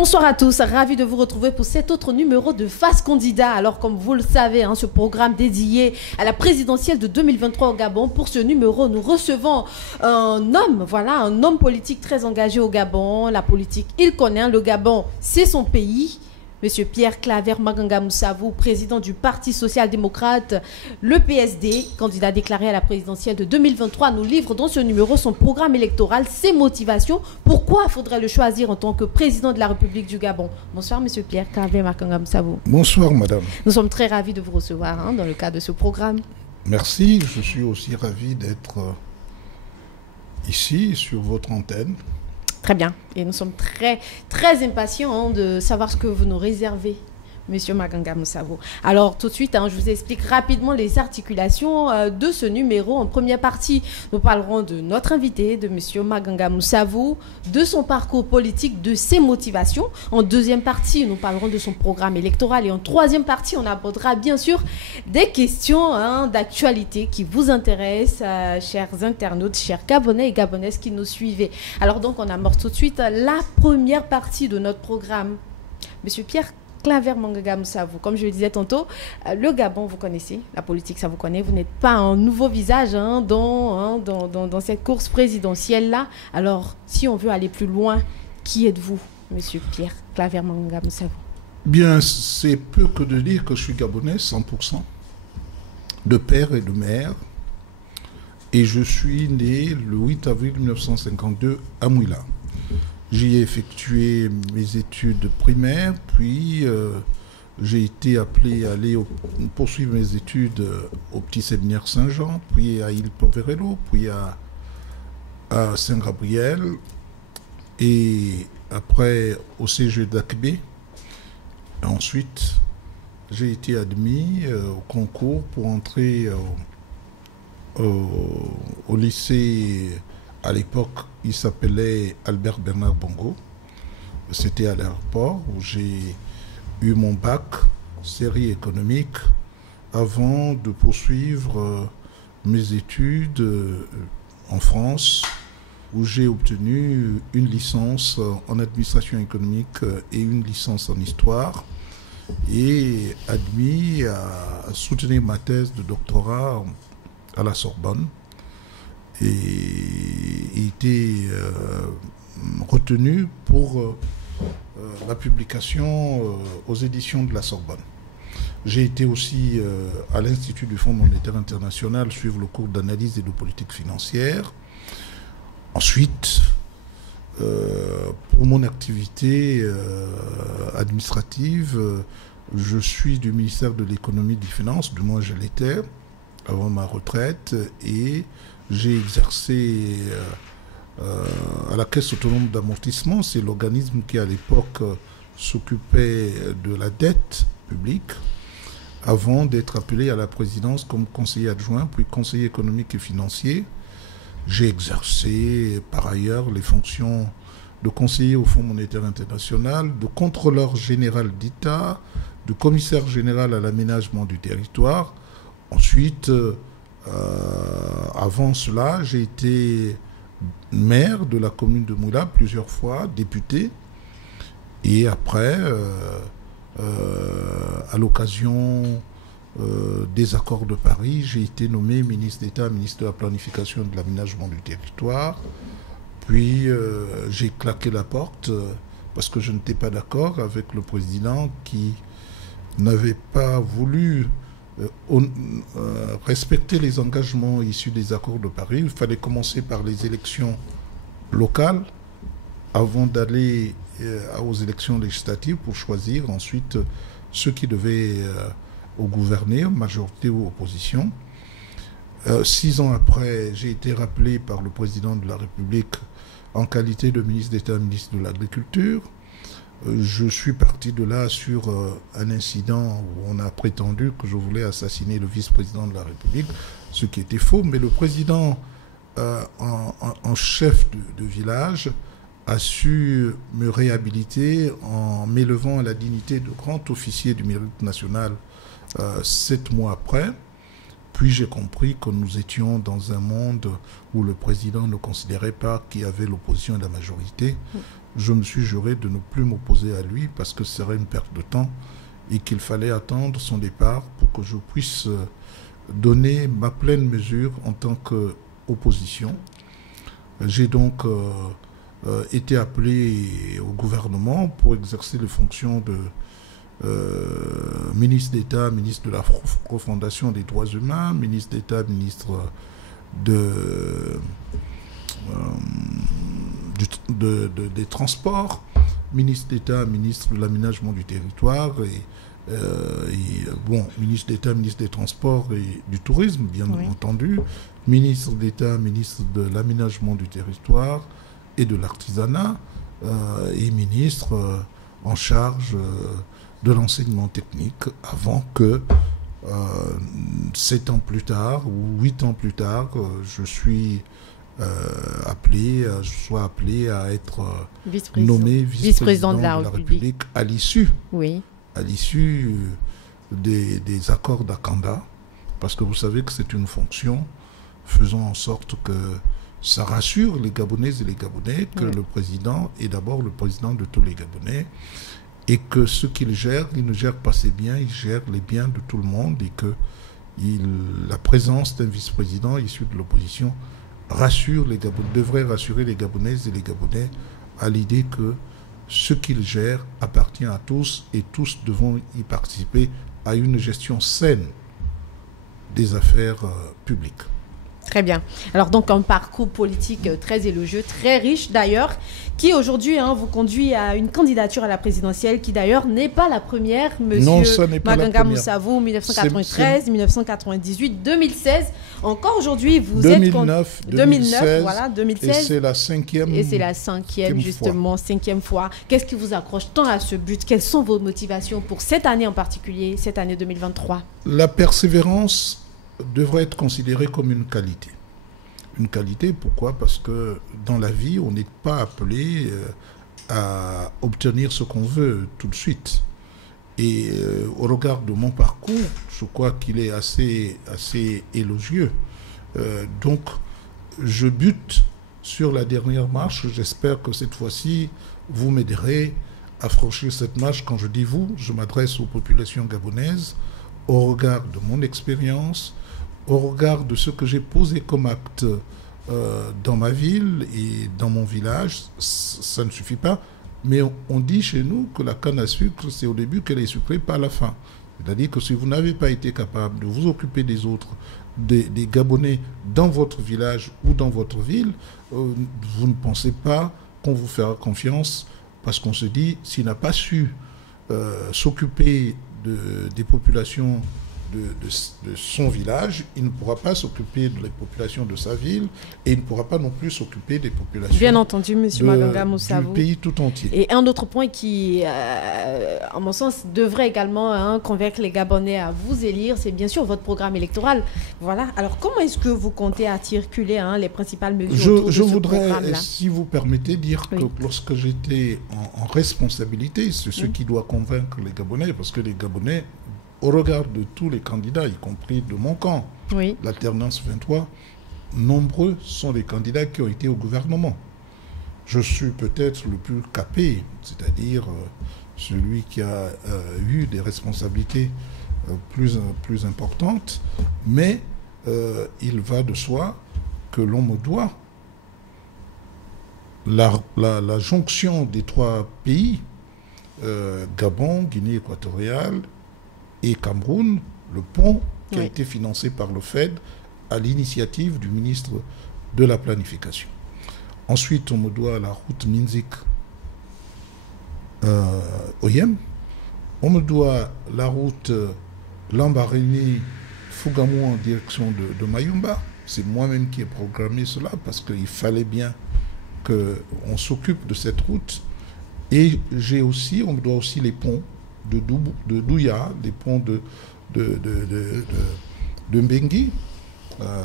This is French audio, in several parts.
Bonsoir à tous, ravi de vous retrouver pour cet autre numéro de Face Candidat. Alors comme vous le savez, ce programme dédié à la présidentielle de 2023 au Gabon. Pour ce numéro, nous recevons un homme politique très engagé au Gabon. La politique, il connaît, le Gabon, c'est son pays. Monsieur Pierre Claver Maganga Moussavou, président du Parti social-démocrate, le PSD, candidat déclaré à la présidentielle de 2023, nous livre dans ce numéro son programme électoral, ses motivations, pourquoi faudrait le choisir en tant que président de la République du Gabon. Bonsoir Monsieur Pierre Claver Maganga Moussavou. Bonsoir Madame. Nous sommes très ravis de vous recevoir dans le cadre de ce programme. Merci, je suis aussi ravi d'être ici sur votre antenne. Très bien. Et nous sommes très, très impatients de savoir ce que vous nous réservez, Monsieur Maganga Moussavou. Alors, tout de suite, je vous explique rapidement les articulations de ce numéro. En première partie, nous parlerons de notre invité, de Monsieur Maganga Moussavou, de son parcours politique, de ses motivations. En deuxième partie, nous parlerons de son programme électoral. Et en troisième partie, on abordera bien sûr des questions d'actualité qui vous intéressent, chers internautes, chers Gabonais et Gabonaises qui nous suivez. Alors donc, on amorce tout de suite la première partie de notre programme. Monsieur Pierre Claver Maganga Moussavou, comme je le disais tantôt, le Gabon, vous connaissez, la politique, ça vous connaît, vous n'êtes pas un nouveau visage dans cette course présidentielle-là. Alors, si on veut aller plus loin, qui êtes-vous, Monsieur Pierre Claver Maganga Moussavou? Bien, c'est peu que de dire que je suis Gabonais, 100%, de père et de mère, et je suis né le 8 avril 1952 à Mouila. J'y ai effectué mes études primaires, puis j'ai été appelé à aller poursuivre mes études au petit séminaire Saint-Jean, puis à Île-Poverello, puis à Saint-Gabriel, et après au CG d'Akbé. Ensuite, j'ai été admis au concours pour entrer au lycée. À l'époque, il s'appelait Albert Bernard Bongo. C'était à l'aéroport où j'ai eu mon bac, série économique, avant de poursuivre mes études en France, où j'ai obtenu une licence en administration économique et une licence en histoire, et admis à soutenir ma thèse de doctorat à la Sorbonne. Et été retenu pour la publication aux éditions de la Sorbonne. J'ai été aussi à l'Institut du Fonds monétaire international suivre le cours d'analyse et de politique financière. Ensuite, pour mon activité administrative, je suis du ministère de l'économie et des finances, du moins je l'étais avant ma retraite, et j'ai exercé à la Caisse autonome d'amortissement. C'est l'organisme qui, à l'époque, s'occupait de la dette publique, avant d'être appelé à la présidence comme conseiller adjoint, puis conseiller économique et financier. J'ai exercé, par ailleurs, les fonctions de conseiller au Fonds monétaire international, de contrôleur général d'État, de commissaire général à l'aménagement du territoire. Ensuite, avant cela, j'ai été maire de la commune de Moula plusieurs fois, député. Et après, à l'occasion des accords de Paris, j'ai été nommé ministre d'État, ministre de la Planification et de l'Aménagement du territoire. Puis j'ai claqué la porte parce que je n'étais pas d'accord avec le président qui n'avait pas voulu respecter les engagements issus des accords de Paris. Il fallait commencer par les élections locales avant d'aller aux élections législatives pour choisir ensuite ceux qui devaient gouverner, majorité ou opposition. 6 ans après, j'ai été rappelé par le président de la République en qualité de ministre d'État, ministre de l'Agriculture. Je suis parti de là sur un incident où on a prétendu que je voulais assassiner le vice-président de la République, ce qui était faux, mais le président en chef de village a su me réhabiliter en m'élevant à la dignité de grand officier du mérite national 7 mois après. Puis j'ai compris que nous étions dans un monde où le président ne considérait pas qu'il y avait l'opposition et la majorité. Je me suis juré de ne plus m'opposer à lui parce que ce serait une perte de temps et qu'il fallait attendre son départ pour que je puisse donner ma pleine mesure en tant qu'opposition. J'ai donc été appelé au gouvernement pour exercer les fonctions de ministre d'État, ministre de la refondation des droits humains, ministre d'État, ministre des Transports, ministre d'État, ministre de l'Aménagement du Territoire ministre d'État, ministre des Transports et du Tourisme, bien entendu, ministre d'État, ministre de l'Aménagement du Territoire et de l'Artisanat, et ministre en charge de l'enseignement technique, avant que 7 ans plus tard ou 8 ans plus tard, je sois appelé à être nommé vice-président de la République à l'issue des accords d'Akanda, parce que vous savez que c'est une fonction faisant en sorte que ça rassure les Gabonaises et les Gabonais que le président est d'abord le président de tous les Gabonais et que ce qu'il gère, il ne gère pas ses biens, il gère les biens de tout le monde et que la présence d'un vice-président issu de l'opposition devrait rassurer les Gabonaises et les Gabonais à l'idée que ce qu'il gère appartient à tous et tous devons y participer à une gestion saine des affaires publiques. Très bien. Alors donc un parcours politique très élogieux, très riche d'ailleurs, qui aujourd'hui vous conduit à une candidature à la présidentielle qui d'ailleurs n'est pas la première, monsieur Maganga Moussavou, 1993, 1998, 2016. Encore aujourd'hui, vous 2009, êtes... 2009, voilà, 2016. Et c'est la cinquième. Et c'est la cinquième fois. Qu'est-ce qui vous accroche tant à ce but? Quelles sont vos motivations pour cette année en particulier, cette année 2023? La persévérance devrait être considérée comme une qualité. Une qualité, pourquoi? Parce que dans la vie, on n'est pas appelé à obtenir ce qu'on veut tout de suite. Et au regard de mon parcours, je crois qu'il est assez élogieux. Donc, je bute sur la dernière marche. J'espère que cette fois-ci, vous m'aiderez à franchir cette marche. Quand je dis vous, je m'adresse aux populations gabonaises au regard de mon expérience, au regard de ce que j'ai posé comme acte dans ma ville et dans mon village. Ça ne suffit pas, mais on dit chez nous que la canne à sucre, c'est au début qu'elle est sucrée, pas à la fin. C'est-à-dire que si vous n'avez pas été capable de vous occuper des autres, des Gabonais dans votre village ou dans votre ville, vous ne pensez pas qu'on vous fera confiance, parce qu'on se dit, s'il n'a pas su s'occuper des populations de son village, il ne pourra pas s'occuper de la population de sa ville et il ne pourra pas non plus s'occuper des populations bien entendu, monsieur Maganga Moussavou, du pays tout entier. Et un autre point qui, à mon sens, devrait également convaincre les Gabonais à vous élire, c'est bien sûr votre programme électoral. Voilà. Alors, comment est-ce que vous comptez articuler les principales mesures autour de ce programme-là? Je voudrais, si vous permettez, dire que lorsque j'étais en responsabilité, c'est ce qui doit convaincre les Gabonais, parce que les Gabonais, au regard de tous les candidats, y compris de mon camp, l'alternance 23, nombreux sont les candidats qui ont été au gouvernement. Je suis peut-être le plus capé, c'est-à-dire celui qui a eu des responsabilités plus importantes, mais il va de soi que l'on me doit la jonction des 3 pays, Gabon, Guinée équatoriale et Cameroun, le pont qui a été financé par le FED à l'initiative du ministre de la Planification. Ensuite, on me doit la route Minzik-Oyem. On me doit la route Lambaréné-Fougamou en direction de Mayumba. C'est moi-même qui ai programmé cela parce qu'il fallait bien qu'on s'occupe de cette route. Et on me doit aussi les ponts de Douya, les ponts de Mbengi,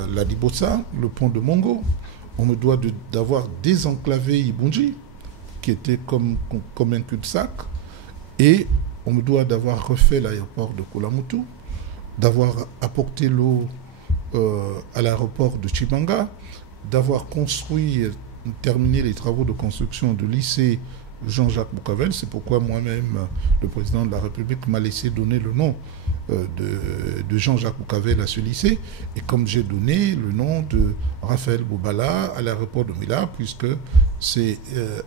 la Dibossa, le pont de Mongo. On me doit d'avoir désenclavé Ibunji, qui était comme un cul-de-sac. Et on me doit d'avoir refait l'aéroport de Kulamutu, d'avoir apporté l'eau à l'aéroport de Chibanga, d'avoir terminé les travaux de construction du lycée Jean-Jacques Boucavel. C'est pourquoi moi-même, le président de la République m'a laissé donner le nom de Jean-Jacques Boucavel à ce lycée. Et comme j'ai donné le nom de Raphaël Boubala à l'aéroport de Mila, puisque c'est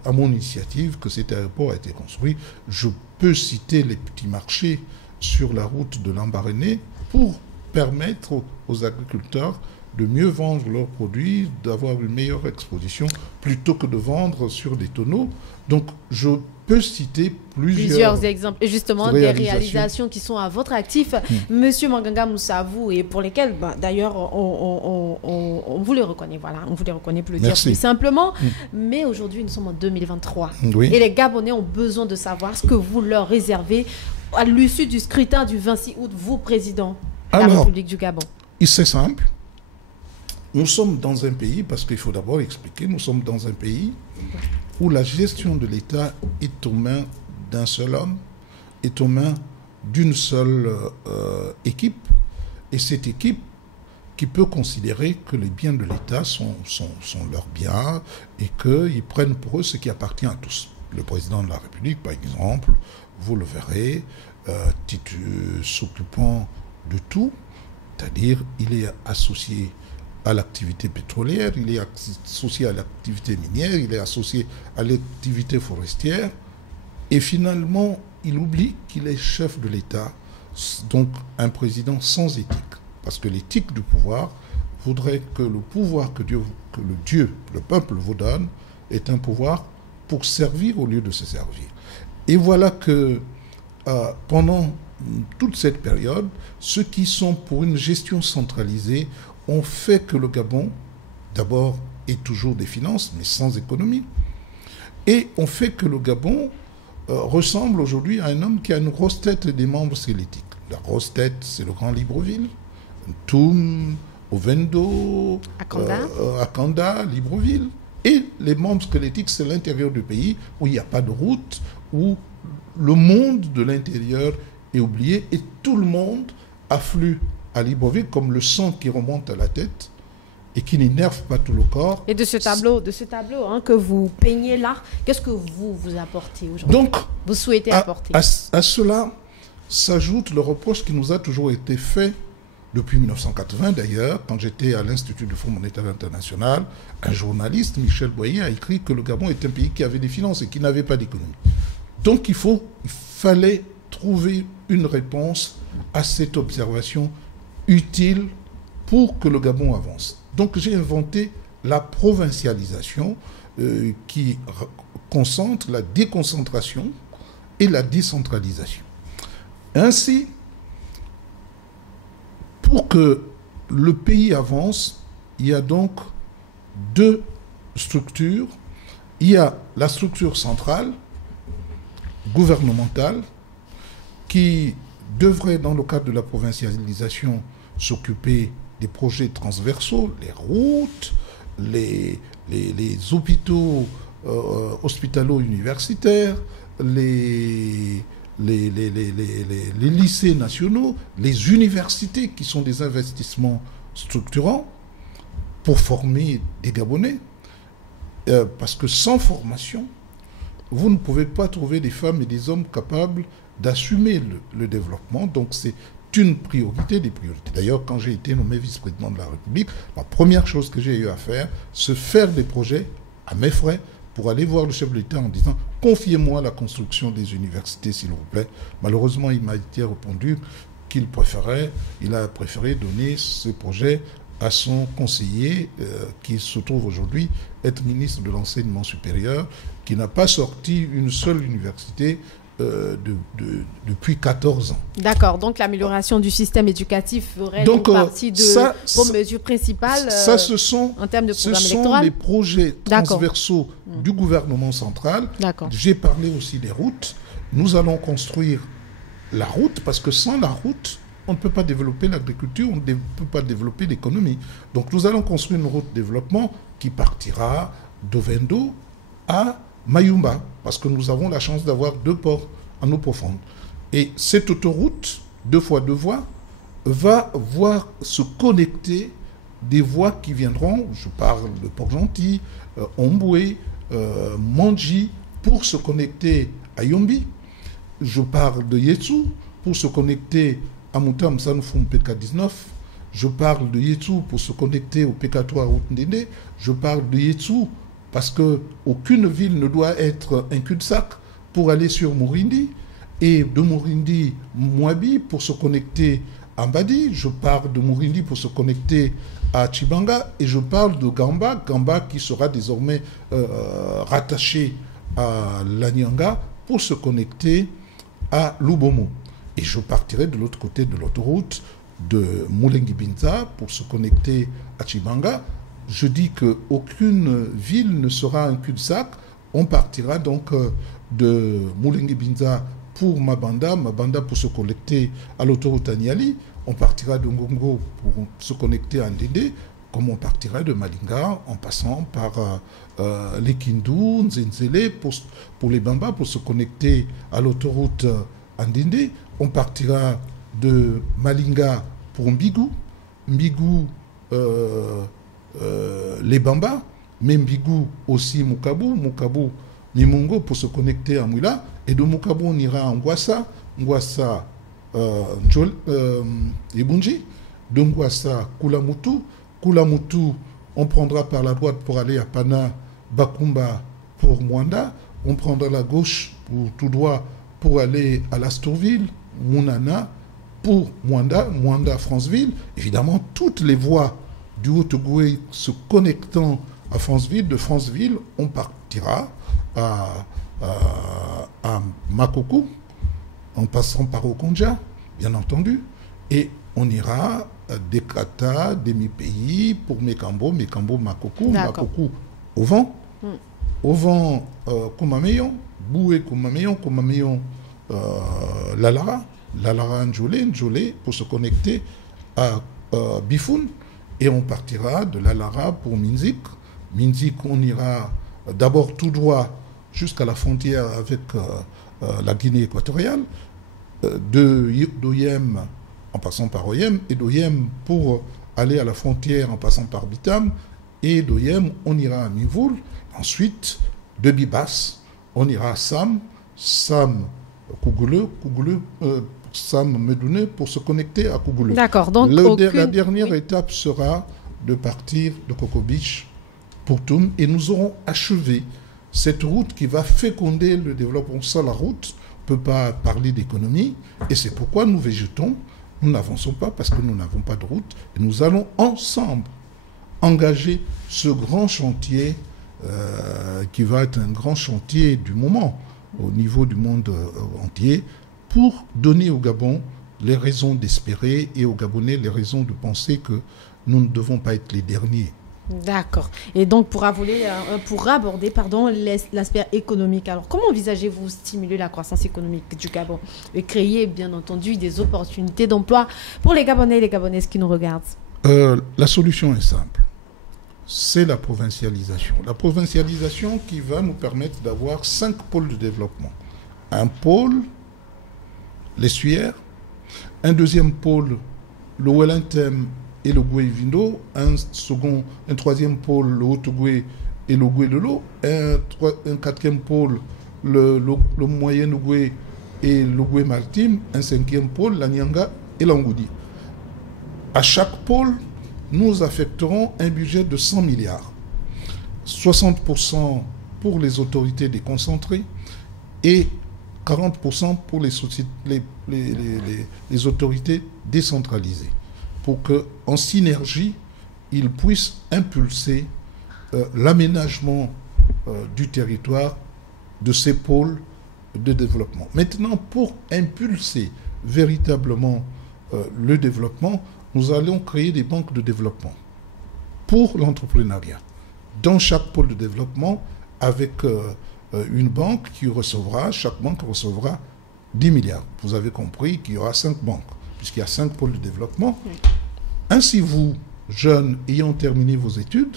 à mon initiative que cet aéroport a été construit, je peux citer les petits marchés sur la route de Lambaréné pour permettre aux agriculteurs de mieux vendre leurs produits, d'avoir une meilleure exposition, plutôt que de vendre sur des tonneaux. Donc, je peux citer plusieurs exemples, et justement des réalisations qui sont à votre actif, Monsieur Manganga Moussavou, et pour lesquelles, d'ailleurs, on vous les reconnaît, voilà, on vous les reconnaît pour le dire plus simplement. Mais aujourd'hui, nous sommes en 2023. Oui. Et les Gabonais ont besoin de savoir ce que vous leur réservez à l'issue du scrutin du 26 août, vous, président de la République du Gabon. C'est simple. Nous sommes dans un pays, parce qu'il faut d'abord expliquer, nous sommes dans un pays où la gestion de l'État est aux mains d'un seul homme, est aux mains d'une seule équipe. Et cette équipe qui peut considérer que les biens de l'État sont leurs biens et qu'ils prennent pour eux ce qui appartient à tous. Le président de la République, par exemple, vous le verrez, s'occupant de tout, c'est-à-dire il est associé à l'activité pétrolière, il est associé à l'activité minière, il est associé à l'activité forestière, et finalement, il oublie qu'il est chef de l'État, donc un président sans éthique. Parce que l'éthique du pouvoir voudrait que le pouvoir que le peuple vous donne, est un pouvoir pour servir au lieu de se servir. Et voilà que pendant toute cette période, ceux qui sont pour une gestion centralisée ont fait que le Gabon, d'abord, ait toujours des finances, mais sans économie. Et ont fait que le Gabon ressemble aujourd'hui à un homme qui a une grosse tête et des membres squelettiques. La grosse tête, c'est le Grand Libreville, Toum, Ovendo, Akanda, Libreville. Et les membres squelettiques, c'est l'intérieur du pays où il n'y a pas de route, où le monde de l'intérieur est oublié et tout le monde afflue à Libreville comme le sang qui remonte à la tête et qui n'énerve pas tout le corps. Et de ce tableau que vous peignez là, qu'est-ce que vous apportez aujourd'hui? Donc, vous souhaitez apporter à cela s'ajoute le reproche qui nous a toujours été fait depuis 1980 d'ailleurs, quand j'étais à l'Institut du Fonds monétaire international, un journaliste, Michel Boyer, a écrit que le Gabon est un pays qui avait des finances et qui n'avait pas d'économie. Donc il fallait trouver une réponse à cette observation utile pour que le Gabon avance. Donc j'ai inventé la provincialisation qui concentre la déconcentration et la décentralisation. Ainsi, pour que le pays avance, il y a donc deux structures. Il y a la structure centrale, gouvernementale, qui devrait, dans le cadre de la provincialisation, s'occuper des projets transversaux, les routes, les hôpitaux hospitalo-universitaires, les lycées nationaux, les universités qui sont des investissements structurants pour former des Gabonais. Parce que sans formation, vous ne pouvez pas trouver des femmes et des hommes capables d'assumer le développement. Donc c'est une priorité des priorités. D'ailleurs, quand j'ai été nommé vice-président de la République, la première chose que j'ai eu à faire, c'est faire des projets à mes frais pour aller voir le chef de l'État en disant « Confiez-moi la construction des universités, s'il vous plaît ». Malheureusement, il m'a été répondu qu'il a préféré donner ce projet à son conseiller, qui se trouve aujourd'hui être ministre de l'Enseignement supérieur, qui n'a pas sorti une seule université depuis 14 ans. D'accord, donc l'amélioration du système éducatif ferait donc partie de mesures principales en termes de programme électoral. Ce sont les projets transversaux du gouvernement central. J'ai parlé aussi des routes. Nous allons construire la route, parce que sans la route, on ne peut pas développer l'agriculture, on ne peut pas développer l'économie. Donc nous allons construire une route de développement qui partira d'Ovendo à Mayumba, parce que nous avons la chance d'avoir deux ports en eau profonde. Et cette autoroute, 2 fois 2 voies, va voir se connecter des voies qui viendront, je parle de Port-Gentil, Omboué, Mandji, pour se connecter à Yombi. Je parle de Yetsu, pour se connecter à Moutam Sanoufou PK19. Je parle de Yetsu pour se connecter au PK3 Route Ndende. Je parle de Yetsu parce qu'aucune ville ne doit être un cul-de-sac pour aller sur Morindi. Et de Morindi, Mouabi pour se connecter à Mbadi. Je parle de Morindi pour se connecter à Chibanga. Et je parle de Gamba, Gamba qui sera désormais rattaché à Lanyanga pour se connecter à Lubomo. Et je partirai de l'autre côté de l'autoroute de Moulengi-Binza pour se connecter à Chibanga. Je dis qu'aucune ville ne sera un cul-de-sac. On partira donc de Moulengi-Binza pour Mabanda pour se connecter à l'autoroute à Niali. On partira de Ngongo pour se connecter à Ndende, comme on partira de Malinga en passant par les Kindu, Nzenzele pour les Bamba pour se connecter à l'autoroute à Ndende. On partira de Malinga pour Mbigou, les Bamba, mais Mbigou aussi Mukabou, Mimungo pour se connecter à Mouila, et de Mukabou on ira à Ngwassa, Ebunji, de Ngwassa Kulamutu, on prendra par la droite pour aller à Pana, Bakumba pour Mwanda, on prendra la gauche pour tout droit pour aller à Lastourville, Mounana, pour Mwanda Franceville. Évidemment, toutes les voies du Haut-Ogooué se connectant à Franceville, de Franceville, on partira à Makoko, en passant par Okonja, bien entendu, et on ira des Kata, des mi-pays pour Mekambo, Makoko, Makoko au vent, Kumameyon, Boué Kumameyon, Lalara Njolé pour se connecter à Bifoun, et on partira de Lalara pour Minzik. On ira d'abord tout droit jusqu'à la frontière avec la Guinée équatoriale, d'Oyem en passant par Oyem, et d'Oyem pour aller à la frontière en passant par Bitam, et d'Oyem on ira à Mivoul. Ensuite, de Bibas, on ira à Sam Kougouleu, Sam Medoune pour se connecter à Kougouleu. D'accord. Donc la dernière étape sera de partir de Coco Beach pour Toum, et nous aurons achevé cette route qui va féconder le développement. Sans la route, on ne peut pas parler d'économie, et c'est pourquoi nous végétons, nous n'avançons pas parce que nous n'avons pas de route, et nous allons ensemble engager ce grand chantier qui va être un grand chantier du moment au niveau du monde entier, pour donner au Gabon les raisons d'espérer et aux Gabonais les raisons de penser que nous ne devons pas être les derniers. D'accord. Et donc, pour aborder l'aspect économique, alors comment envisagez-vous stimuler la croissance économique du Gabon et créer, bien entendu, des opportunités d'emploi pour les Gabonais et les Gabonaises qui nous regardent? La solution est simple. C'est la provincialisation. La provincialisation qui va nous permettre d'avoir 5 pôles de développement. Un pôle, l'Essuyer, un deuxième pôle, le Wellington et le Goué-Vindo, un troisième pôle, le Haut-Ogooué et le Goué-Lolo, un quatrième pôle, le Moyen-Ogooué et le Goué-Maritime, un cinquième pôle, la Nyanga et l'Angoudi. À chaque pôle, nous affecterons un budget de 100 milliards. 60% pour les autorités déconcentrées et 40% pour les autorités décentralisées, pour qu'en synergie, ils puissent impulser l'aménagement du territoire de ces pôles de développement. Maintenant, pour impulser véritablement le développement, nous allons créer des banques de développement pour l'entrepreneuriat. Dans chaque pôle de développement, avec une banque qui recevra, chaque banque recevra 10 milliards. Vous avez compris qu'il y aura 5 banques, puisqu'il y a 5 pôles de développement. Ainsi, vous, jeunes, ayant terminé vos études,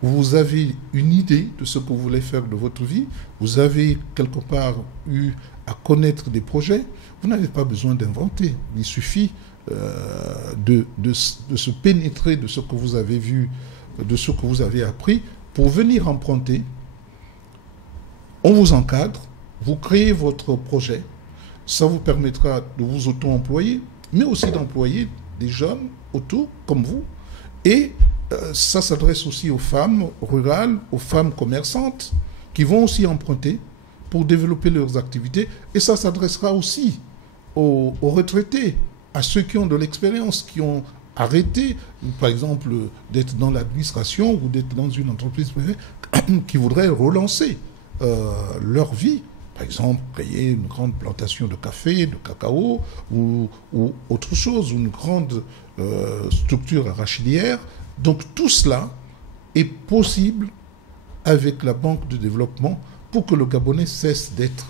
vous avez une idée de ce que vous voulez faire de votre vie, vous avez quelque part eu à connaître des projets, vous n'avez pas besoin d'inventer. Il suffit de se pénétrer de ce que vous avez vu, de ce que vous avez appris, pour venir emprunter. On vous encadre, vous créez votre projet, ça vous permettra de vous auto-employer, mais aussi d'employer des jeunes autour, comme vous, et ça s'adresse aussi aux femmes rurales, aux femmes commerçantes, qui vont aussi emprunter pour développer leurs activités, et ça s'adressera aussi aux retraités, à ceux qui ont de l'expérience, qui ont arrêté, par exemple, d'être dans l'administration ou d'être dans une entreprise privée, qui voudraient relancer leur vie. Par exemple, créer une grande plantation de café, de cacao ou autre chose, une grande structure arachidière. Donc tout cela est possible avec la Banque de développement pour que le Gabonais cesse d'être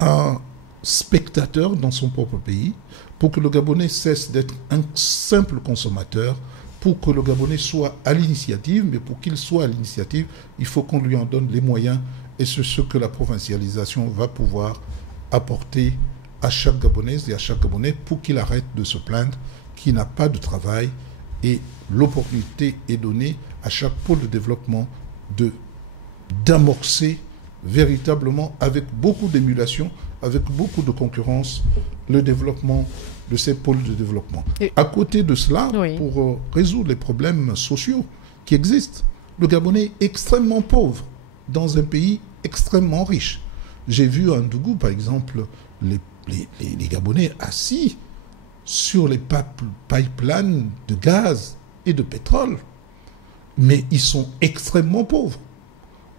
un spectateur dans son propre pays, pour que le Gabonais cesse d'être un simple consommateur, pour que le Gabonais soit à l'initiative, mais pour qu'il soit à l'initiative, il faut qu'on lui en donne les moyens, et c'est ce que la provincialisation va pouvoir apporter à chaque Gabonaise et à chaque Gabonais pour qu'il arrête de se plaindre qu'il n'a pas de travail, et l'opportunité est donnée à chaque pôle de développement d'amorcer véritablement, avec beaucoup d'émulation, avec beaucoup de concurrence, le développement de ces pôles de développement. Et à côté de cela, oui, pour résoudre les problèmes sociaux qui existent, le Gabonais est extrêmement pauvre dans un pays extrêmement riche. J'ai vu à Ndougou, par exemple, les Gabonais assis sur les pipelines de gaz et de pétrole, mais ils sont extrêmement pauvres.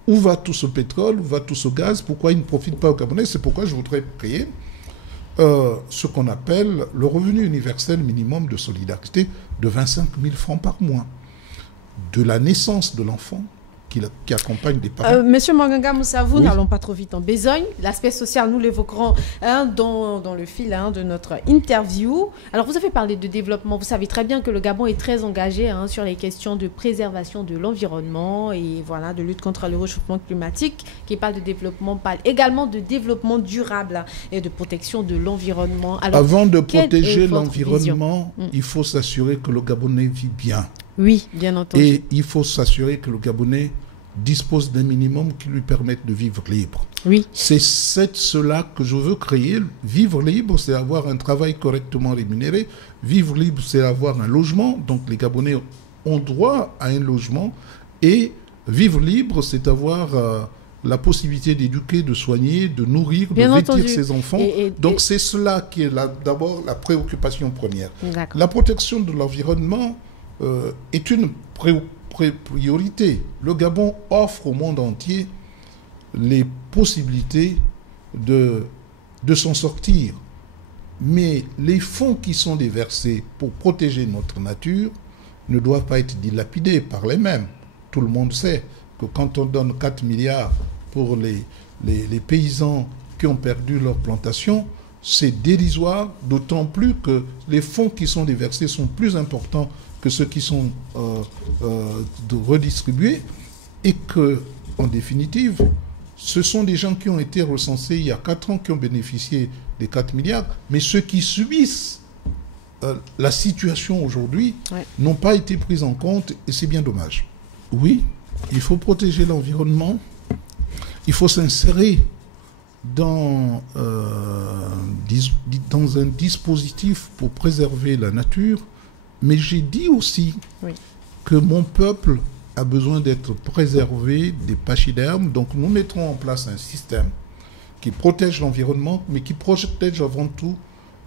Où va tout ce pétrole, où va tout ce gaz? Pourquoi ils ne profitent pas aux Gabonais? C'est pourquoi je voudrais créer ce qu'on appelle le revenu universel minimum de solidarité de 25 000 francs par mois, de la naissance de l'enfant qui accompagne des parents. Monsieur Maganga Moussavou, oui, n'allons pas trop vite en besogne. L'aspect social, nous l'évoquerons dans le fil de notre interview. Alors, vous avez parlé de développement. Vous savez très bien que le Gabon est très engagé sur les questions de préservation de l'environnement et voilà, de lutte contre le réchauffement climatique, qui parle de développement, parle également de développement durable et de protection de l'environnement. Alors, avant de protéger l'environnement, il faut s'assurer que le Gabonais vit bien. Oui, bien entendu. Et il faut s'assurer que le Gabonais dispose d'un minimum qui lui permette de vivre libre. Oui. C'est cela que je veux créer. Vivre libre, c'est avoir un travail correctement rémunéré. Vivre libre, c'est avoir un logement. Donc les Gabonais ont droit à un logement. Et vivre libre, c'est avoir la possibilité d'éduquer, de soigner, de nourrir, bien de vêtir ses enfants. Donc c'est cela qui est d'abord la préoccupation première. La protection de l'environnement est une priorité. Le Gabon offre au monde entier les possibilités de s'en sortir. Mais les fonds qui sont déversés pour protéger notre nature ne doivent pas être dilapidés par les mêmes. Tout le monde sait que quand on donne 4 milliards pour les paysans qui ont perdu leur plantation, c'est dérisoire, d'autant plus que les fonds qui sont déversés sont plus importants que ceux qui sont redistribués, et que, en définitive, ce sont des gens qui ont été recensés il y a 4 ans qui ont bénéficié des 4 milliards, mais ceux qui subissent la situation aujourd'hui n'ont pas été pris en compte, et c'est bien dommage. Oui, il faut protéger l'environnement, il faut s'insérer dans un dispositif pour préserver la nature. Mais j'ai dit aussi que mon peuple a besoin d'être préservé des pachydermes. Donc nous mettrons en place un système qui protège l'environnement, mais qui protège avant tout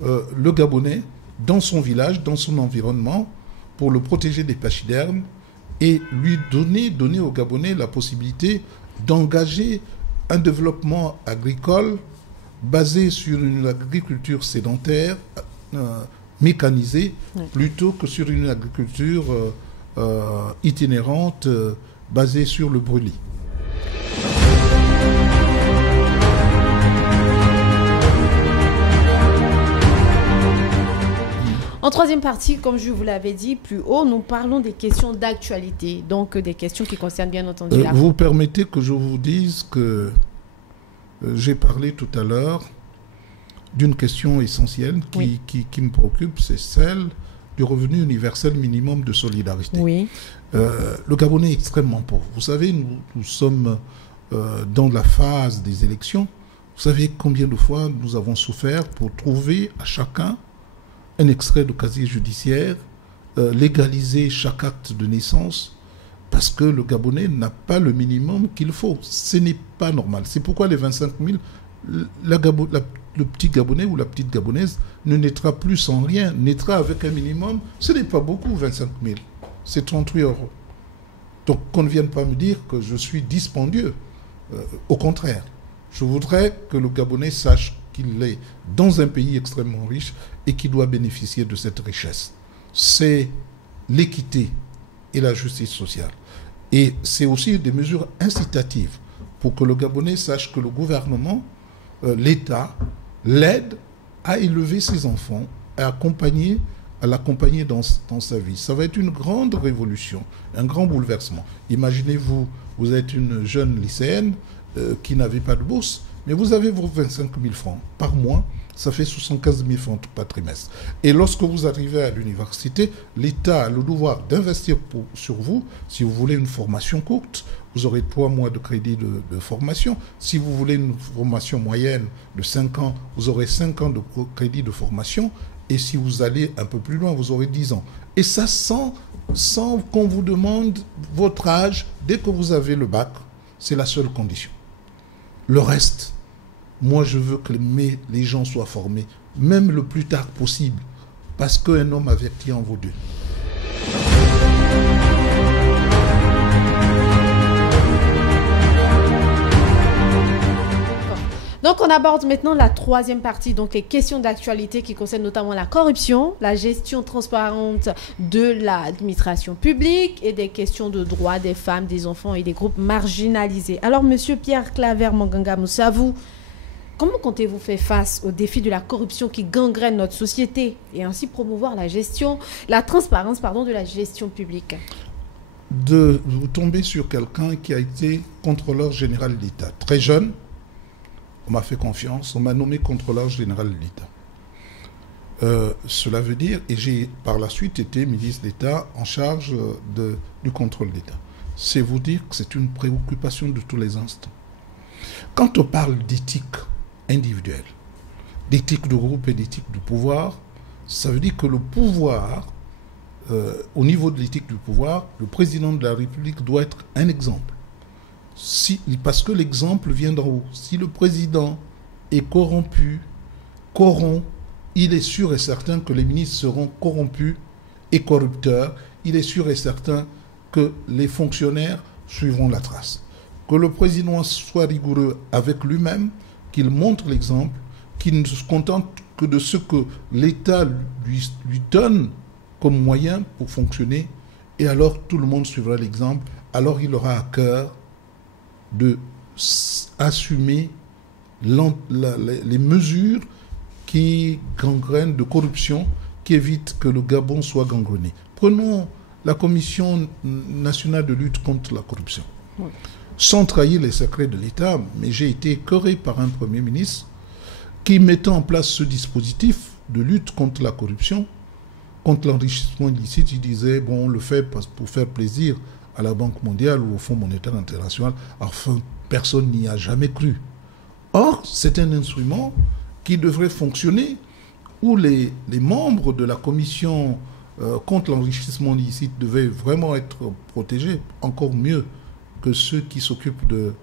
le Gabonais dans son village, dans son environnement, pour le protéger des pachydermes et lui donner au Gabonais la possibilité d'engager un développement agricole basé sur une agriculture sédentaire, mécanisée, plutôt que sur une agriculture itinérante basée sur le brûlis. En troisième partie, comme je vous l'avais dit plus haut, nous parlons des questions d'actualité, donc des questions qui concernent bien entendu la... Vous permettez que je vous dise que j'ai parlé tout à l'heure d'une question essentielle qui me préoccupe, c'est celle du revenu universel minimum de solidarité. Oui. Le Gabonais est extrêmement pauvre. Vous savez, nous sommes dans la phase des élections. Vous savez combien de fois nous avons souffert pour trouver à chacun un extrait de casier judiciaire, légaliser chaque acte de naissance, parce que le Gabonais n'a pas le minimum qu'il faut. Ce n'est pas normal. C'est pourquoi les 25 000, le petit Gabonais ou la petite Gabonaise ne naîtra plus sans rien, naîtra avec un minimum. Ce n'est pas beaucoup, 25 000. C'est 38 €. Donc qu'on ne vienne pas me dire que je suis dispendieux. Au contraire, je voudrais que le Gabonais sache qu'il est dans un pays extrêmement riche et qu'il doit bénéficier de cette richesse. C'est l'équité et la justice sociale. Et c'est aussi des mesures incitatives pour que le Gabonais sache que le gouvernement, l'État, l'aide à élever ses enfants, à l'accompagner dans sa vie. Ça va être une grande révolution, un grand bouleversement. Imaginez-vous, vous êtes une jeune lycéenne qui n'avait pas de bourse, mais vous avez vos 25 000 francs par mois, ça fait 75 000 francs par trimestre. Et lorsque vous arrivez à l'université, l'État a le devoir d'investir sur vous. Si vous voulez une formation courte, vous aurez 3 mois de crédit de formation. Si vous voulez une formation moyenne de 5 ans, vous aurez 5 ans de crédit de formation. Et si vous allez un peu plus loin, vous aurez 10 ans. Et ça sans qu'on vous demande votre âge. Dès que vous avez le bac, c'est la seule condition. Le reste, moi je veux que les gens soient formés, même le plus tard possible, parce qu'un homme averti en vaut deux. Donc on aborde maintenant la troisième partie, donc les questions d'actualité qui concernent notamment la corruption, la gestion transparente de l'administration publique et des questions de droits des femmes, des enfants et des groupes marginalisés. Alors Monsieur Pierre Claver Manganga Moussavou, comment comptez-vous faire face au défi de la corruption qui gangrène notre société et ainsi promouvoir la transparence de la gestion publique? Vous tombez sur quelqu'un qui a été contrôleur général de l'État, très jeune. On m'a fait confiance, on m'a nommé contrôleur général de l'État. Cela veut dire, et j'ai par la suite été ministre d'État en charge du contrôle d'État. C'est vous dire que c'est une préoccupation de tous les instants. Quand on parle d'éthique individuelle, d'éthique de groupe et d'éthique du pouvoir, ça veut dire que le pouvoir, au niveau de l'éthique du pouvoir, le président de la République doit être un exemple. Parce que l'exemple vient d'en haut. Si le président est corrompt, il est sûr et certain que les ministres seront corrompus et corrupteurs. Il est sûr et certain que les fonctionnaires suivront la trace. Que le président soit rigoureux avec lui-même, qu'il montre l'exemple, qu'il ne se contente que de ce que l'État lui donne comme moyen pour fonctionner, et alors tout le monde suivra l'exemple. Alors il aura à cœur de assumer les mesures qui gangrènent de corruption, qui évitent que le Gabon soit gangrené. Prenons la Commission nationale de lutte contre la corruption. Oui. Sans trahir les secrets de l'État, mais j'ai été écœuré par un Premier ministre qui mettait en place ce dispositif de lutte contre la corruption, contre l'enrichissement illicite. Il disait, bon, on le fait pour faire plaisir à la Banque mondiale ou au Fonds monétaire international. Enfin, personne n'y a jamais cru. Or, c'est un instrument qui devrait fonctionner, où les membres de la commission contre l'enrichissement illicite devaient vraiment être protégés, encore mieux que ceux qui s'occupent de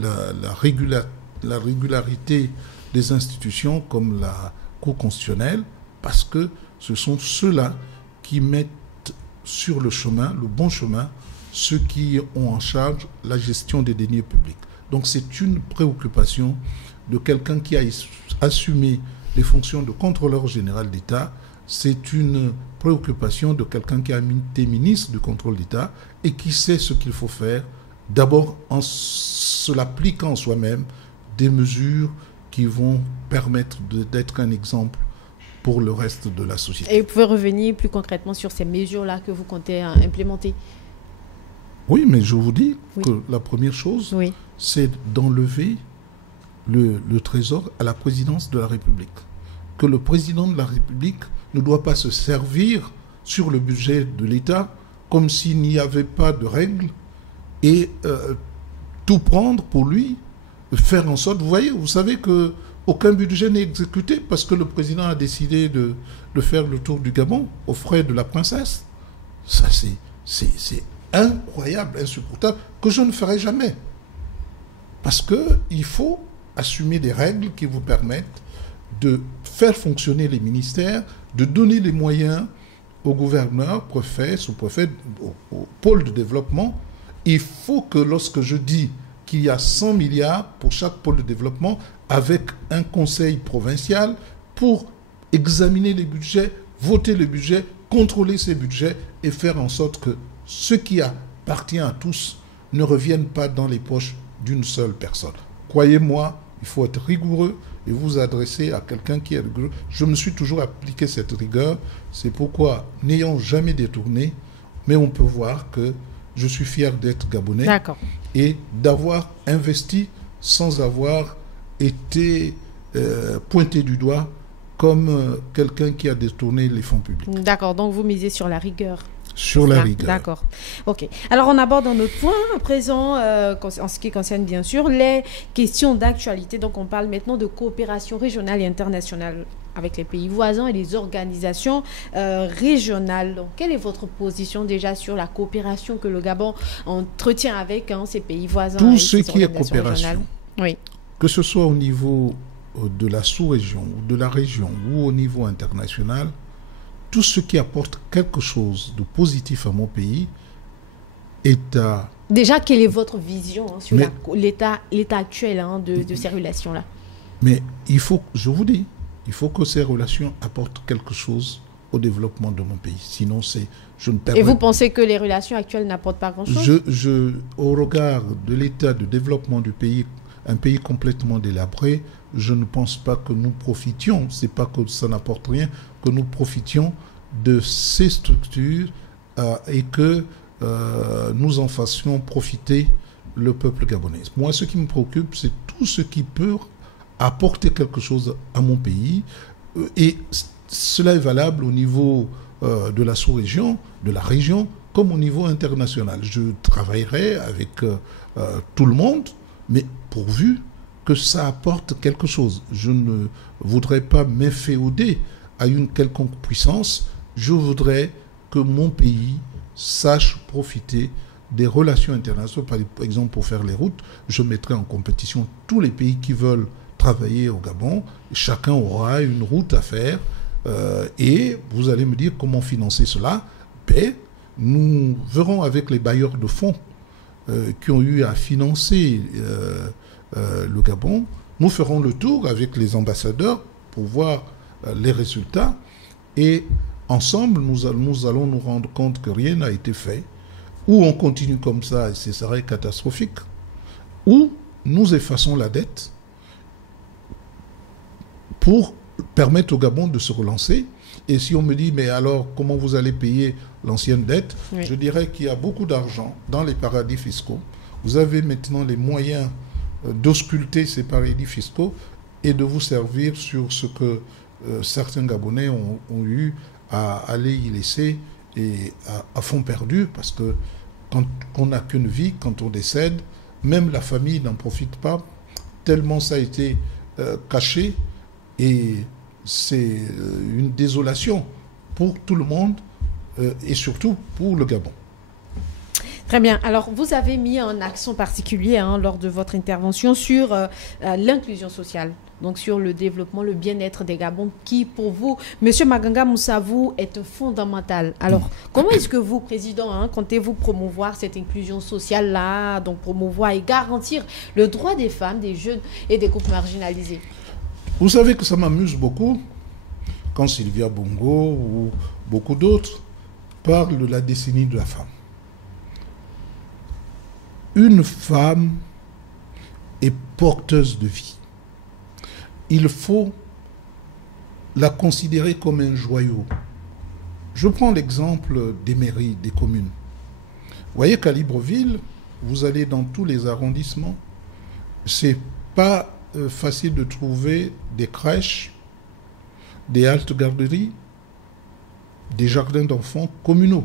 la régularité des institutions comme la Cour constitutionnelle, parce que ce sont ceux-là qui mettent sur le bon chemin, ceux qui ont en charge la gestion des deniers publics. Donc c'est une préoccupation de quelqu'un qui a assumé les fonctions de contrôleur général d'État. C'est une préoccupation de quelqu'un qui a été ministre du contrôle d'État et qui sait ce qu'il faut faire, d'abord en se l'appliquant soi-même, des mesures qui vont permettre d'être un exemple pour le reste de la société. Et vous pouvez revenir plus concrètement sur ces mesures-là que vous comptez implémenter? Oui, mais je vous dis que la première chose, c'est d'enlever le Trésor à la présidence de la République. Que le président de la République ne doit pas se servir sur le budget de l'État comme s'il n'y avait pas de règles et tout prendre pour lui, faire en sorte... Vous savez qu'aucun budget n'est exécuté parce que le président a décidé de faire le tour du Gabon aux frais de la princesse. Ça, c'est incroyable, insupportable, que je ne ferai jamais. Parce qu'il faut assumer des règles qui vous permettent de faire fonctionner les ministères, de donner les moyens aux gouverneurs, préfets, sous-préfets, au pôle de développement. Il faut que lorsque je dis qu'il y a 100 milliards pour chaque pôle de développement, avec un conseil provincial pour examiner les budgets, voter les budgets, contrôler ces budgets et faire en sorte que ce qui appartient à tous ne revienne pas dans les poches d'une seule personne. Croyez-moi, il faut être rigoureux et vous adresser à quelqu'un qui est rigoureux. Je me suis toujours appliqué cette rigueur. C'est pourquoi, n'ayant jamais détourné, mais on peut voir que je suis fier d'être Gabonais et d'avoir investi sans avoir été pointé du doigt comme quelqu'un qui a détourné les fonds publics. D'accord, donc vous misez sur la rigueur. Sur la rigueur. D'accord. OK. Alors, on aborde un autre point à présent, en ce qui concerne bien sûr les questions d'actualité. Donc, on parle maintenant de coopération régionale et internationale avec les pays voisins et les organisations régionales. Donc, quelle est votre position déjà sur la coopération que le Gabon entretient avec ces pays voisins? Tout ce qui est coopération, oui, que ce soit au niveau de la sous-région, ou de la région, ou au niveau international, tout ce qui apporte quelque chose de positif à mon pays est à... Déjà, quelle est votre vision sur l'état actuel de ces relations-là? Mais il faut, je vous dis, il faut que ces relations apportent quelque chose au développement de mon pays. Sinon, je ne permets... Et vous pensez que les relations actuelles n'apportent pas grand-chose? Au regard de l'état de développement du pays, un pays complètement délabré, je ne pense pas que nous profitions, c'est pas que ça n'apporte rien, que nous profitions de ces structures et que nous en fassions profiter le peuple gabonais. Moi, ce qui me préoccupe, c'est tout ce qui peut apporter quelque chose à mon pays et cela est valable au niveau de la sous-région, de la région, comme au niveau international. Je travaillerai avec tout le monde, mais pourvu que ça apporte quelque chose. Je ne voudrais pas m'inféoder à une quelconque puissance. Je voudrais que mon pays sache profiter des relations internationales. Par exemple, pour faire les routes, je mettrai en compétition tous les pays qui veulent travailler au Gabon. Chacun aura une route à faire. Et vous allez me dire comment financer cela. Ben, nous verrons avec les bailleurs de fonds qui ont eu à financer le Gabon. Nous ferons le tour avec les ambassadeurs pour voir les résultats et ensemble nous allons nous rendre compte que rien n'a été fait, ou on continue comme ça et ce serait catastrophique, ou nous effaçons la dette pour permettre au Gabon de se relancer. Et si on me dit, mais alors comment vous allez payer l'ancienne dette, oui, je dirais qu'il y a beaucoup d'argent dans les paradis fiscaux. Vous avez maintenant les moyens d'ausculter ces paradis fiscaux et de vous servir sur ce que certains Gabonais ont eu à aller y laisser et à fond perdu, parce que quand on n'a qu'une vie, quand on décède, même la famille n'en profite pas, tellement ça a été caché, et c'est une désolation pour tout le monde et surtout pour le Gabon. Très bien. Alors, vous avez mis un accent particulier lors de votre intervention sur l'inclusion sociale, donc sur le développement, le bien-être des Gabons, qui pour vous, M. Maganga Moussavou, est fondamental. Alors, comment est-ce que vous, Président, comptez-vous promouvoir cette inclusion sociale-là, donc promouvoir et garantir le droit des femmes, des jeunes et des groupes marginalisés? Vous savez que ça m'amuse beaucoup quand Sylvia Bongo ou beaucoup d'autres parlent de la décennie de la femme. Une femme est porteuse de vie. Il faut la considérer comme un joyau. Je prends l'exemple des mairies, des communes. Vous voyez qu'à Libreville, vous allez dans tous les arrondissements, c'est pas facile de trouver des crèches, des haltes garderies, des jardins d'enfants communaux.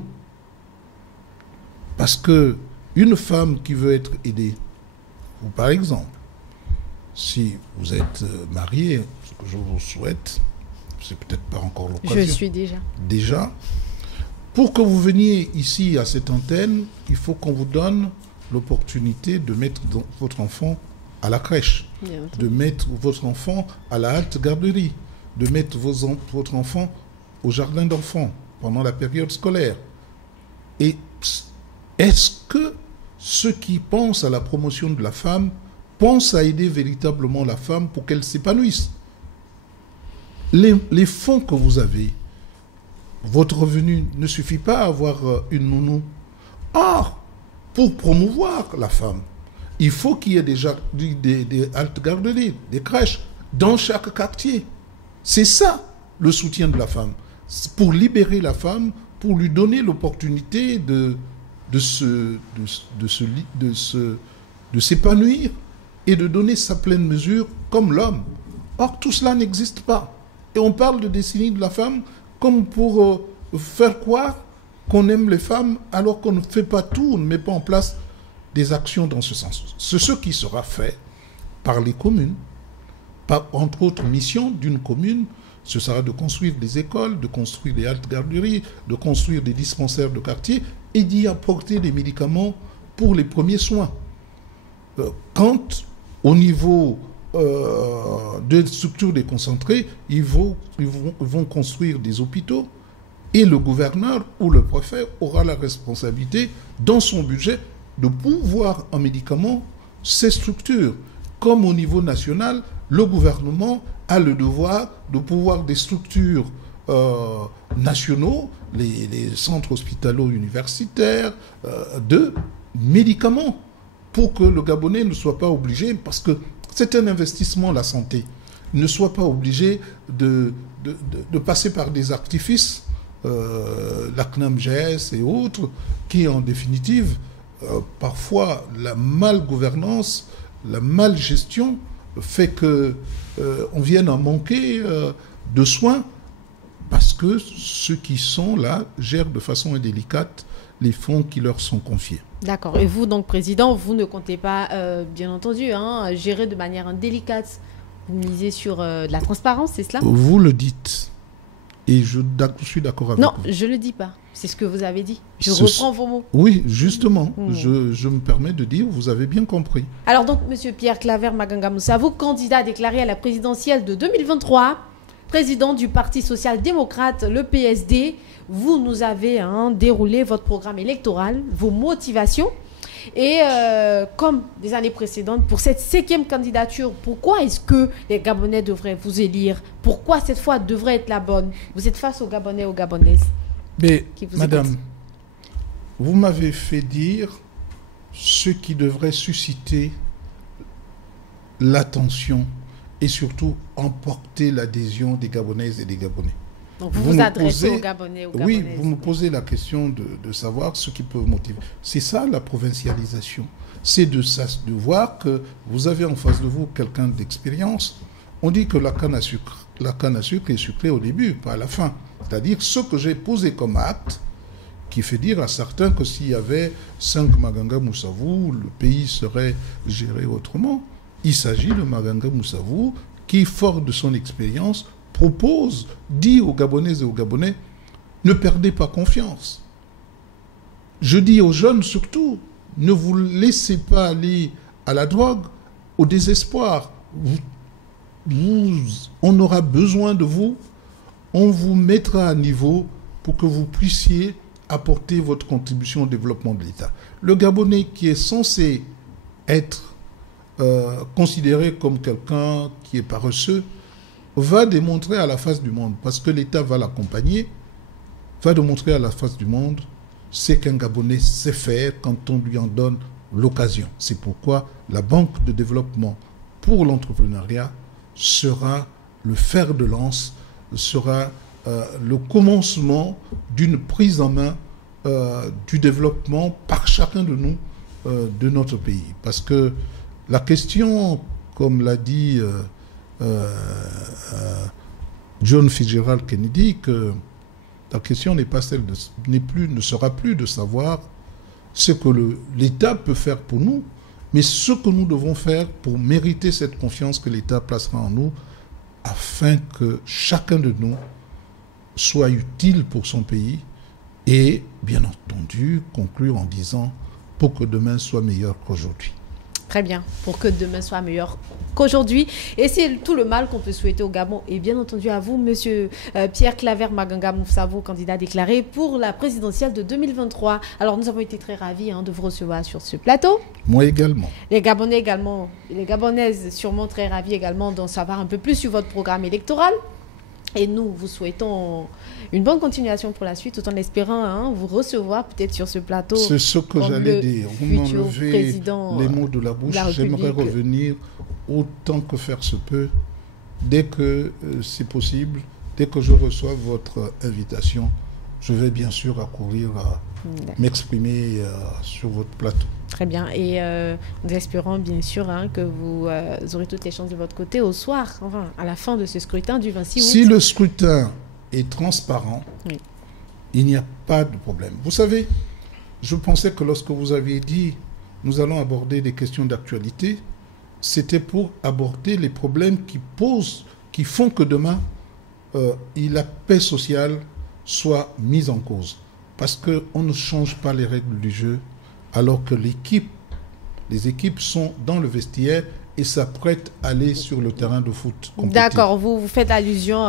Parce que une femme qui veut être aidée, ou par exemple, si vous êtes marié, ce que je vous souhaite, c'est peut-être pas encore l'occasion. Je suis déjà. Déjà, pour que vous veniez ici à cette antenne, il faut qu'on vous donne l'opportunité de mettre votre enfant à la crèche, de mettre votre enfant à la halte garderie, de mettre votre enfant au jardin d'enfants pendant la période scolaire. Et est-ce que ceux qui pensent à la promotion de la femme pensent à aider véritablement la femme pour qu'elle s'épanouisse? Les fonds que vous avez, votre revenu ne suffit pas à avoir une nounou. Or, pour promouvoir la femme, il faut qu'il y ait des haltes garderies, des crèches dans chaque quartier. C'est ça le soutien de la femme. C'est pour libérer la femme, pour lui donner l'opportunité de s'épanouir et de donner sa pleine mesure comme l'homme. Or, tout cela n'existe pas. Et on parle de décennie de la femme comme pour faire croire qu'on aime les femmes alors qu'on ne fait pas tout, on ne met pas en place des actions dans ce sens. C'est ce qui sera fait par les communes, par, entre autres missions d'une commune, ce sera de construire des écoles, de construire des haltes garderies, de construire des dispensaires de quartier et d'y apporter des médicaments pour les premiers soins. Quant au niveau des structures déconcentrées, ils vont construire des hôpitaux et le gouverneur ou le préfet aura la responsabilité dans son budget de pourvoir en médicaments ces structures. Comme au niveau national, le gouvernement a le devoir de pourvoir des structures nationaux, les centres hospitalo-universitaires, de médicaments pour que le Gabonais ne soit pas obligé, parce que c'est un investissement, la santé, ne soit pas obligé de passer par des artifices, la CNAMGS et autres, qui en définitive, parfois la malgouvernance, la malgestion fait qu'on vienne en manquer de soins parce que ceux qui sont là gèrent de façon indélicate les fonds qui leur sont confiés. D'accord. Et vous, donc, Président, vous ne comptez pas, bien entendu, gérer de manière indélicate. Vous misez sur de la transparence, c'est cela? Vous le dites. Et je suis d'accord avec vous. Non, je ne le dis pas. C'est ce que vous avez dit. Je reprends vos mots. Oui, justement. Je me permets de dire, vous avez bien compris. Alors donc, M. Pierre Claver Maganga Moussavou, candidat déclaré à la présidentielle de 2023, président du Parti social-démocrate, le PSD, vous nous avez déroulé votre programme électoral, vos motivations. Et comme des années précédentes, pour cette 5e candidature, pourquoi est-ce que les Gabonais devraient vous élire? Pourquoi cette fois devrait être la bonne? Vous êtes face aux Gabonais, aux Gabonaises. Mais, madame, vous m'avez fait dire ce qui devrait susciter l'attention et surtout emporter l'adhésion des Gabonaises et des Gabonais. Donc vous vous adressez aux Gabonais, aux Gabonaises. Oui, vous me posez la question de savoir ce qui peut motiver. C'est ça la provincialisation. C'est de voir que vous avez en face de vous quelqu'un d'expérience. On dit que la canne à sucre est sucrée au début, pas à la fin. C'est-à-dire ce que j'ai posé comme acte, qui fait dire à certains que s'il y avait 5 Maganga Moussavou, le pays serait géré autrement. Il s'agit de Maganga Moussavou qui, fort de son expérience, propose, dit aux Gabonaises et aux Gabonais, ne perdez pas confiance. Je dis aux jeunes surtout, ne vous laissez pas aller à la drogue, au désespoir. On aura besoin de vous, on vous mettra à niveau pour que vous puissiez apporter votre contribution au développement de l'État. Le Gabonais qui est censé être considéré comme quelqu'un qui est paresseux, va démontrer à la face du monde, parce que l'État va l'accompagner, va démontrer à la face du monde ce qu'un Gabonais sait faire quand on lui en donne l'occasion. C'est pourquoi la Banque de développement pour l'entrepreneuriat sera le fer de lance, sera le commencement d'une prise en main du développement par chacun de nous de notre pays. Parce que la question comme l'a dit John Fitzgerald Kennedy, que la question n'est pas celle ne sera plus de savoir ce que l'État peut faire pour nous, mais ce que nous devons faire pour mériter cette confiance que l'État placera en nous, afin que chacun de nous soit utile pour son pays et, bien entendu, conclure en disant pour que demain soit meilleur qu'aujourd'hui. Très bien, pour que demain soit meilleur qu'aujourd'hui. Et c'est tout le mal qu'on peut souhaiter au Gabon. Et bien entendu à vous, monsieur Pierre Claver Maganga Moussavo, candidat déclaré pour la présidentielle de 2023. Alors nous avons été très ravis de vous recevoir sur ce plateau. Moi également. Les Gabonais également, les Gabonaises sûrement très ravis également d'en savoir un peu plus sur votre programme électoral. Et nous vous souhaitons une bonne continuation pour la suite, tout en espérant vous recevoir peut-être sur ce plateau. C'est ce que j'allais dire. Vous m'enlevez les mots de la bouche. J'aimerais revenir autant que faire se peut, dès que c'est possible, dès que je reçois votre invitation. Je vais bien sûr accourir à m'exprimer sur votre plateau. Très bien. Et nous espérons bien sûr que vous aurez toutes les chances de votre côté au soir, enfin à la fin de ce scrutin du 26 août. Si le scrutin est transparent, il n'y a pas de problème. Vous savez, je pensais que lorsque vous aviez dit « nous allons aborder des questions d'actualité », c'était pour aborder les problèmes qui font que demain, la paix sociale soit mise en cause. Parce qu'on ne change pas les règles du jeu alors que les équipes sont dans le vestiaire et s'apprêtent à aller sur le terrain de foot. D'accord, vous faites allusion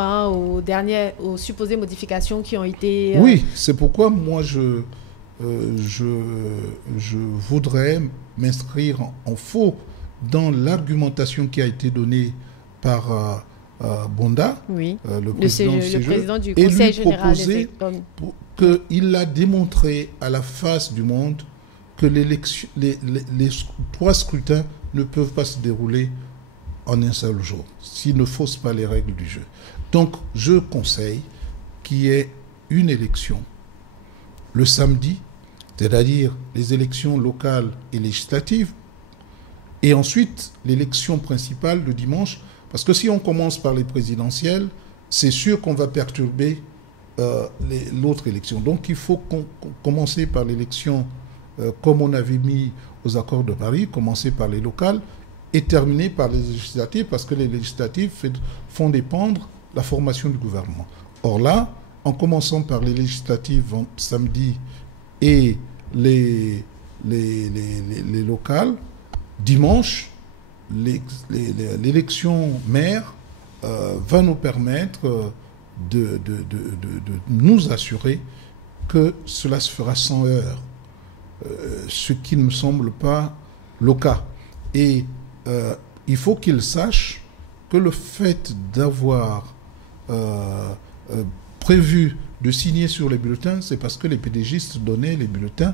aux supposées modifications qui ont été... Oui, c'est pourquoi moi je voudrais m'inscrire en faux dans l'argumentation qui a été donnée par Bonda, le président du Conseil général des écoles, qu'il a démontré à la face du monde que les 3 scrutins ne peuvent pas se dérouler en un seul jour, s'ils ne faussent pas les règles du jeu. Donc, je conseille qu'il y ait une élection le samedi, c'est-à-dire les élections locales et législatives, et ensuite l'élection principale le dimanche, parce que si on commence par les présidentielles, c'est sûr qu'on va perturber l'autre élection. Donc, il faut commencer par l'élection comme on avait mis aux accords de Paris, commencer par les locales et terminer par les législatives, parce que les législatives font dépendre la formation du gouvernement. Or là, en commençant par les législatives samedi et les locales, dimanche, l'élection maire va nous permettre de nous assurer que cela se fera sans heurts. Ce qui ne me semble pas le cas. Et il faut qu'ils sachent que le fait d'avoir prévu de signer sur les bulletins, c'est parce que les pédégistes donnaient les bulletins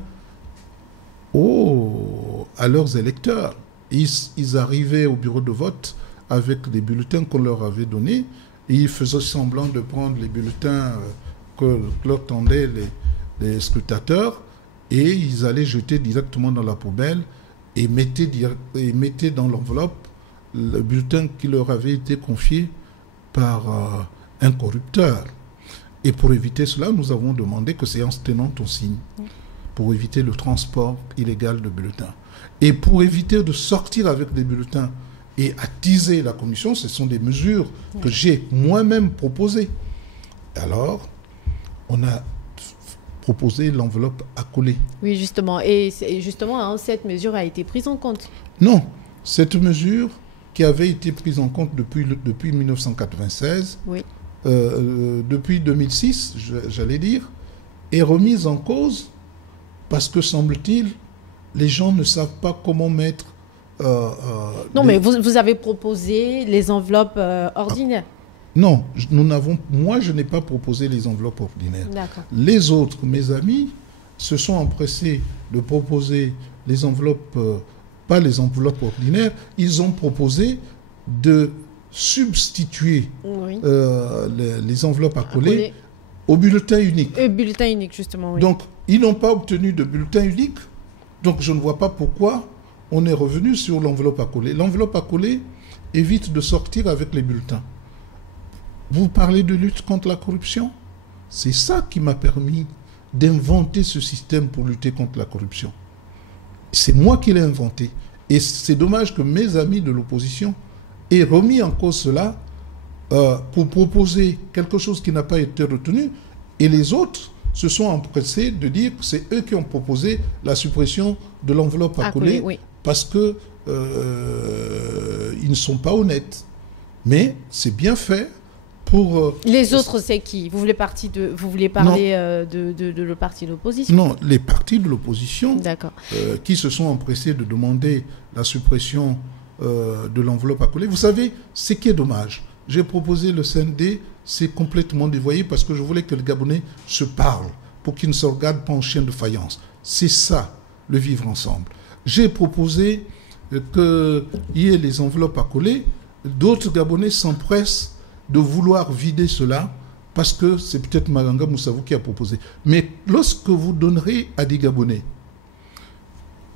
à leurs électeurs. Ils arrivaient au bureau de vote avec des bulletins qu'on leur avait donnés et ils faisaient semblant de prendre les bulletins que leur tendaient les scrutateurs. Et ils allaient jeter directement dans la poubelle et mettaient dans l'enveloppe le bulletin qui leur avait été confié par un corrupteur. Et pour éviter cela, nous avons demandé que séance tenante on signe, pour éviter le transport illégal de bulletins. Et pour éviter de sortir avec des bulletins et attiser la commission, ce sont des mesures que j'ai moi-même proposées. Alors, on a proposer l'enveloppe à coller. Oui, justement. Et justement, cette mesure a été prise en compte. Non. Cette mesure qui avait été prise en compte depuis 1996, depuis 2006, j'allais dire, est remise en cause parce que, semble-t-il, les gens ne savent pas comment mettre... non, mais vous avez proposé les enveloppes ordinaires. Non, moi je n'ai pas proposé les enveloppes ordinaires. Les autres, mes amis, se sont empressés de proposer les enveloppes, pas les enveloppes ordinaires, ils ont proposé de substituer les enveloppes à coller au bulletin unique. Bulletin unique, justement, oui. Donc, ils n'ont pas obtenu de bulletin unique, donc je ne vois pas pourquoi on est revenu sur l'enveloppe à coller. L'enveloppe à coller, évite de sortir avec les bulletins. Vous parlez de lutte contre la corruption? C'est ça qui m'a permis d'inventer ce système pour lutter contre la corruption. C'est moi qui l'ai inventé. Et c'est dommage que mes amis de l'opposition aient remis en cause cela pour proposer quelque chose qui n'a pas été retenu. Et les autres se sont empressés de dire que c'est eux qui ont proposé la suppression de l'enveloppe à coller, oui, parce que ils ne sont pas honnêtes. Mais c'est bien fait. Pour, les autres, c'est qui? Vous voulez parler de le parti d'opposition? Non, les partis de l'opposition qui se sont empressés de demander la suppression de l'enveloppe à coller. Vous savez, ce qui est dommage, j'ai proposé le CND, c'est complètement dévoyé parce que je voulais que les Gabonais se parlent pour qu'ils ne se regardent pas en chien de faïence. C'est ça, le vivre ensemble. J'ai proposé qu'il y ait les enveloppes à coller. D'autres Gabonais s'empressent de vouloir vider cela, parce que c'est peut-être Maganga Moussavou qui a proposé. Mais lorsque vous donnerez à des Gabonais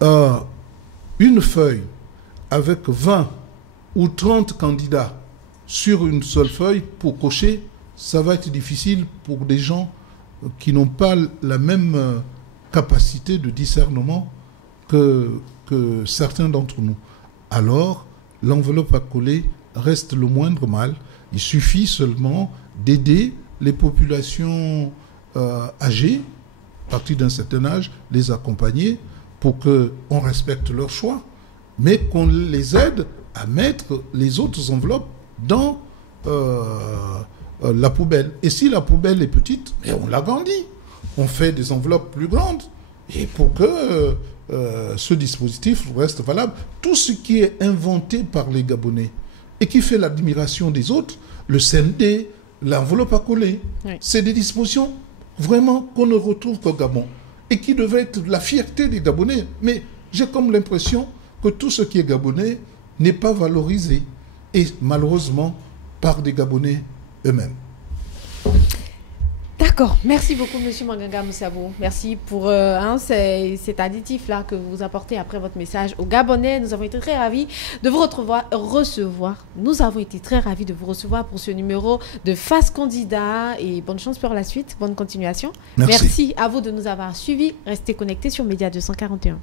une feuille avec 20 ou 30 candidats sur une seule feuille pour cocher, ça va être difficile pour des gens qui n'ont pas la même capacité de discernement que certains d'entre nous. Alors, l'enveloppe à coller reste le moindre mal. Il suffit seulement d'aider les populations âgées, à partir d'un certain âge, les accompagner pour qu'on respecte leur choix, mais qu'on les aide à mettre les autres enveloppes dans la poubelle. Et si la poubelle est petite, on l'agrandit. On fait des enveloppes plus grandes. Et pour que ce dispositif reste valable, tout ce qui est inventé par les Gabonais et qui fait l'admiration des autres, le CND, l'enveloppe à coller, oui, c'est des dispositions vraiment qu'on ne retrouve qu'au Gabon et qui devraient être la fierté des Gabonais. Mais j'ai comme l'impression que tout ce qui est Gabonais n'est pas valorisé, et malheureusement par des Gabonais eux-mêmes. D'accord, merci beaucoup Monsieur Maganga Moussavou. Merci pour cet additif-là que vous apportez après votre message aux Gabonais. Nous avons été très ravis de vous recevoir. Nous avons été très ravis de vous recevoir pour ce numéro de Face Candidat, et bonne chance pour la suite, bonne continuation. Merci à vous de nous avoir suivis. Restez connectés sur Média 241.